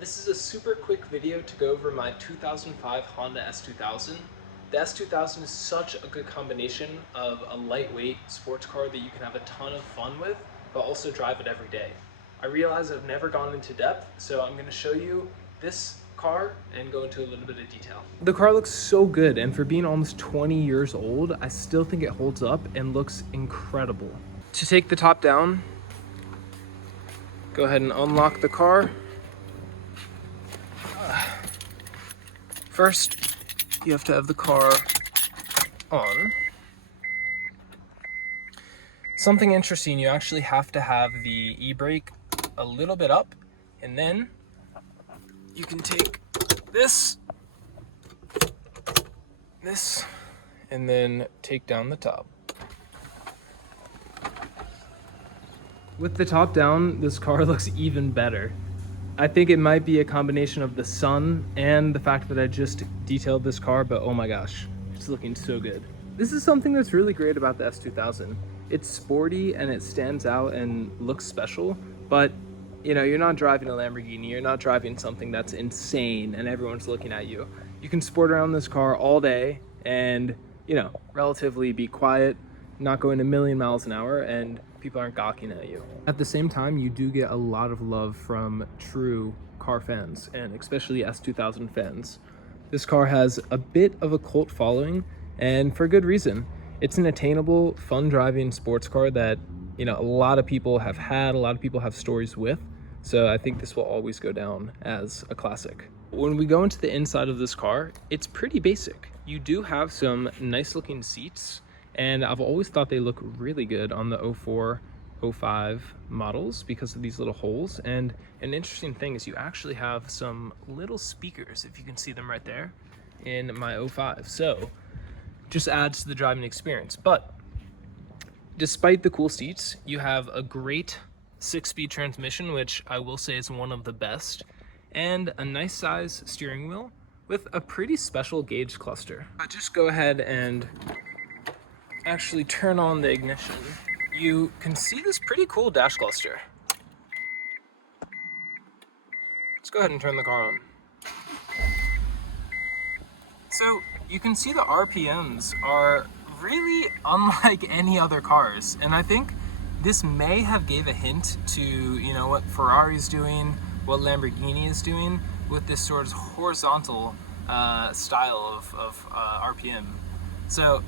This is a super quick video to go over my 2005 Honda S2000. The S2000 is such a good combination of a lightweight sports car that you can have a ton of fun with, but also drive it every day. I realize I've never gone into depth, so I'm going to show you this car and go into a little bit of detail. The car looks so good, and for being almost 20 years old, I still think it holds up and looks incredible. To take the top down, go ahead and unlock the car. First, you have to have the car on. Something interesting, you actually have to have the e-brake a little bit up, and then you can take this, and then take down the top. With the top down, this car looks even better. I think it might be a combination of the sun and the fact that I just detailed this car, but oh my gosh, it's looking so good. This is something that's really great about the S2000. It's sporty and it stands out and looks special, but you know, you're not driving a Lamborghini, you're not driving something that's insane and everyone's looking at you. You can sport around this car all day and, you know, relatively be quiet, not going a million miles an hour, and people aren't gawking at you. At the same time, you do get a lot of love from true car fans, and especially S2000 fans. This car has a bit of a cult following, and for good reason. It's an attainable, fun driving sports car that, you know, a lot of people have had, a lot of people have stories with, so I think this will always go down as a classic. When we go into the inside of this car, it's pretty basic. You do have some nice looking seats, and I've always thought they look really good on the 04, 05 models because of these little holes. And an interesting thing is you actually have some little speakers, if you can see them right there, in my 05. So just adds to the driving experience. But despite the cool seats, you have a great 6-speed transmission, which I will say is one of the best, and a nice size steering wheel with a pretty special gauge cluster. I'll just go ahead and actually turn on the ignition. You can see this pretty cool dash cluster. Let's go ahead and turn the car on. So you can see the RPMs are really unlike any other cars, and I think this may have gave a hint to, you know, what Ferrari's doing, what Lamborghini is doing with this sort of horizontal style of RPM. So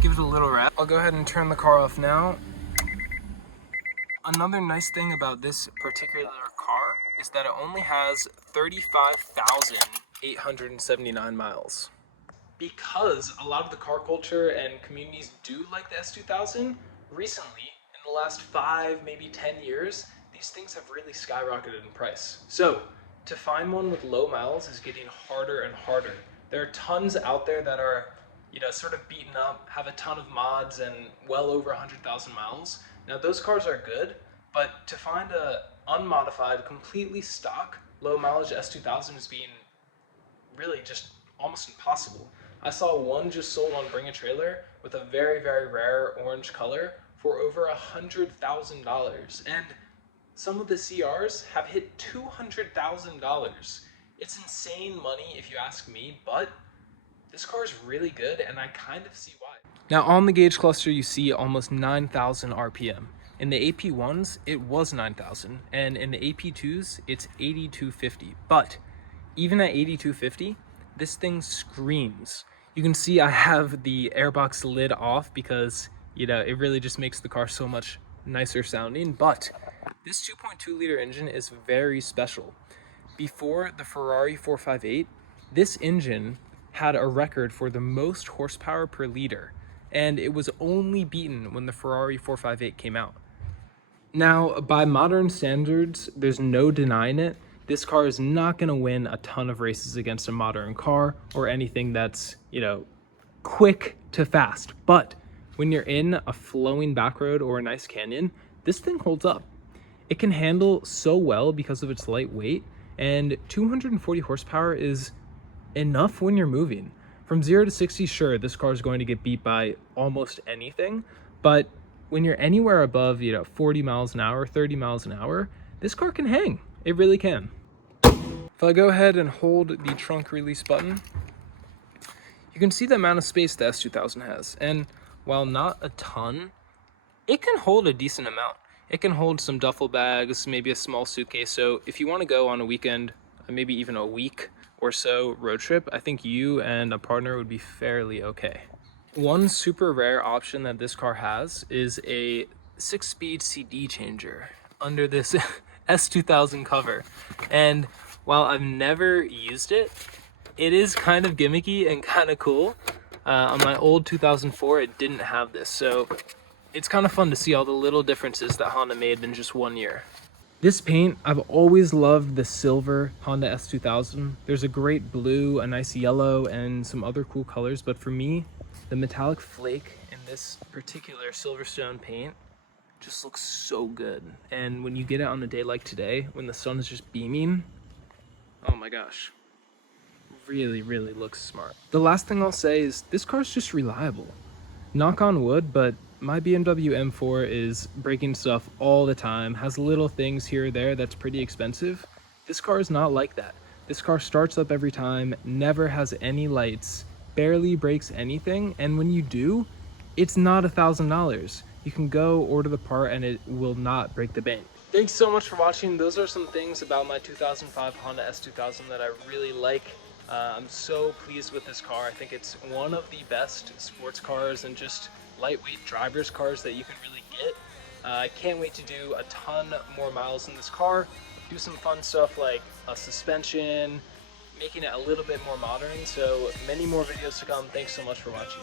give it a little rev. I'll go ahead and turn the car off now. Another nice thing about this particular car is that it only has 35,879 miles. Because a lot of the car culture and communities do like the S2000, recently, in the last 5, maybe 10 years, these things have really skyrocketed in price. So, to find one with low miles is getting harder and harder. There are tons out there that are, you know, sort of beaten up, have a ton of mods and well over 100,000 miles. Now those cars are good, but to find a unmodified, completely stock, low mileage S2000 is being really just almost impossible. I saw one just sold on Bring a Trailer with a very, very rare orange color for over $100,000. And some of the CRs have hit $200,000. It's insane money if you ask me, but this car is really good, and I kind of see why. Now on the gauge cluster, you see almost 9,000 RPM. In the AP1s, it was 9,000, and in the AP2s, it's 8,250. But even at 8,250, this thing screams. You can see I have the airbox lid off because, you know, it really just makes the car so much nicer sounding. But this 2.2 liter engine is very special. Before the Ferrari 458, this engine had a record for the most horsepower per liter, and it was only beaten when the Ferrari 458 came out. Now, by modern standards, there's no denying it, this car is not going to win a ton of races against a modern car or anything that's, you know, quick to fast. But when you're in a flowing back road or a nice canyon, this thing holds up. It can handle so well because of its light weight, and 240 horsepower is enough when you're moving. From 0 to 60, sure, this car is going to get beat by almost anything, but when you're anywhere above, 40 miles an hour, 30 miles an hour, this car can hang. It really can. If I go ahead and hold the trunk release button, you can see the amount of space the S2000 has. And while not a ton, it can hold a decent amount. It can hold some duffel bags, maybe a small suitcase. So if you want to go on a weekend, maybe even a week or so road trip, I think you and a partner would be fairly okay. One super rare option that this car has is a 6-speed CD changer under this S2000 cover. And while I've never used it, it is kind of gimmicky and kind of cool. On my old 2004, it didn't have this, so it's kind of fun to see all the little differences that Honda made in just 1 year. This paint, I've always loved the silver Honda S2000. There's a great blue, a nice yellow, and some other cool colors, but for me, the metallic flake in this particular Silverstone paint just looks so good. And when you get it on a day like today, when the sun is just beaming, oh my gosh, really, really looks smart. The last thing I'll say is this car's just reliable. Knock on wood, but my BMW M4 is breaking stuff all the time, has little things here or there that's pretty expensive. This car is not like that. This car starts up every time, never has any lights, barely breaks anything, and when you do, it's not $1,000. You can go order the part and it will not break the bank. Thanks so much for watching. Those are some things about my 2005 Honda S2000 that I really like. I'm so pleased with this car. I think it's one of the best sports cars and just lightweight driver's cars that you can really get. I can't wait to do a ton more miles in this car, do some fun stuff like a suspension, making it a little bit more modern. So many more videos to come. Thanks so much for watching.